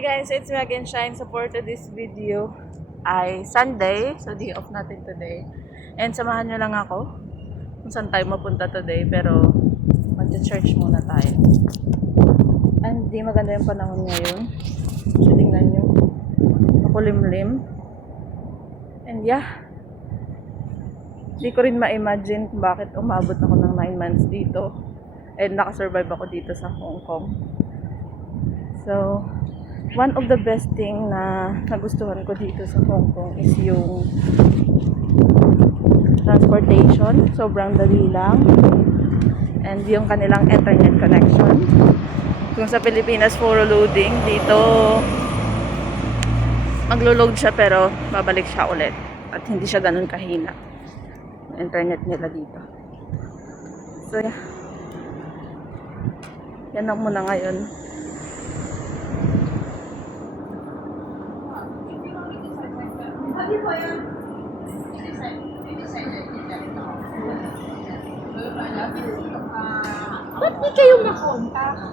Hi guys, it's me again, Shine. So for today's video ay Sunday. So day off natin today. And samahan nyo lang ako kung saan tayo mapunta today. Pero mag-church muna tayo. And di maganda yung panahon ngayon. So tingnan nyo. Makulimlim. And yeah. Di ko rin ma-imagine kung bakit umabot ako ng 9 months dito. And nakasurvive ako dito sa Hong Kong. So, one of the best thing na nagustuhan ko dito sa Hong Kong is yung transportation. Sobrang dali lang. And yung kanilang internet connection. Kung sa Pilipinas, puro loading. Dito, maglo-load siya pero babalik siya ulit. At hindi siya ganun kahina. Internet nila dito. So, yeah. Yan lang muna ngayon. Ba't di kayo makontak?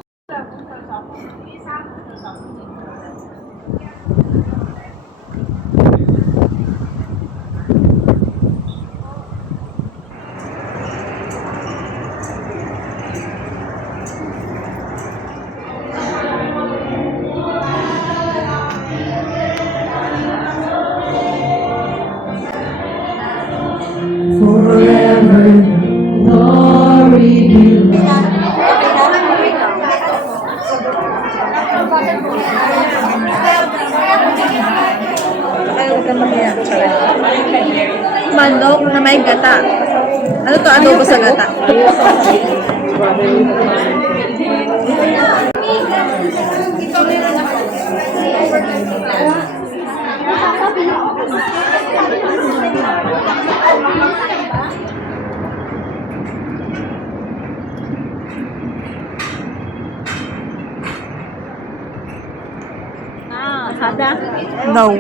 Forever glory belongs. Manok na may gata. Ano to? Adobo sa gata. No.